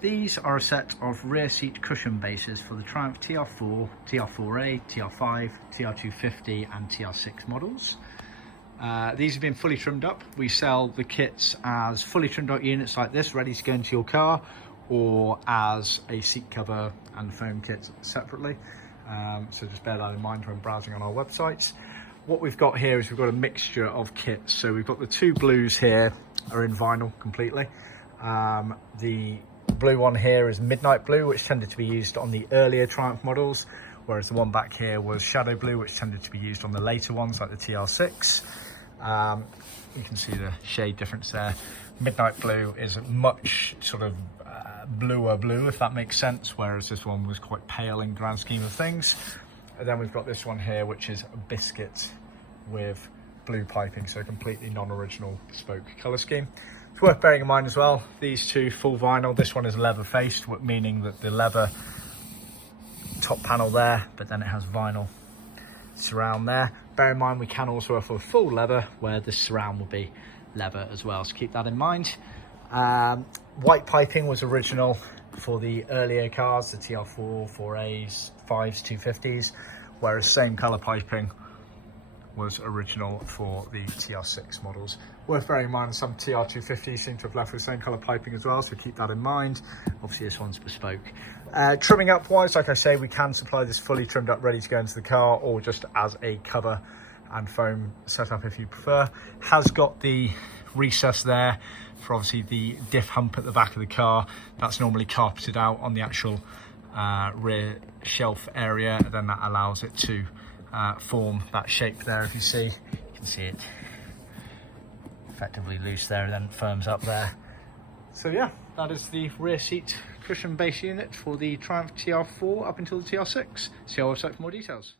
These are a set of rear seat cushion bases for the Triumph TR4, TR4A, TR5, TR250 and TR6 models. These have been fully trimmed up. We sell the kits as fully trimmed out units like this, ready to go into your car, or as a seat cover and foam kit separately. So just bear that in mind when browsing on our websites. What we've got here is we've got a mixture of kits. So we've got the two blues here are in vinyl completely. The blue one here is midnight blue, which tended to be used on the earlier Triumph models, whereas the one back here was shadow blue, which tended to be used on the later ones like the TR6. You can see the shade difference there. Midnight blue is a much sort of bluer blue, if that makes sense, whereas this one was quite pale in grand scheme of things. And then we've got this one here, which is Biscuit with blue piping, so completely non-original bespoke colour scheme. It's worth bearing in mind as well, these two full vinyl. This one is leather faced, meaning that the leather top panel there, but then it has vinyl surround there. Bear in mind we can also offer full leather where the surround will be leather as well, so keep that in mind. White piping was original for the earlier cars, the TR4, 4As, 5s, 250s, whereas same colour piping was original for the TR6 models. Worth bearing in mind some TR250s seem to have left with the same colour piping as well, so keep that in mind. Obviously this one's bespoke. Trimming up wise, like I say, we can supply this fully trimmed up, ready to go into the car, or just as a cover and foam setup if you prefer. Has got the recess there for obviously the diff hump at the back of the car. That's normally carpeted out on the actual rear shelf area, and then that allows it to form that shape there. If you can see it effectively loose there, and then it firms up there. So yeah, that is the rear seat cushion base unit for the Triumph TR4 up until the TR6. See our website for more details.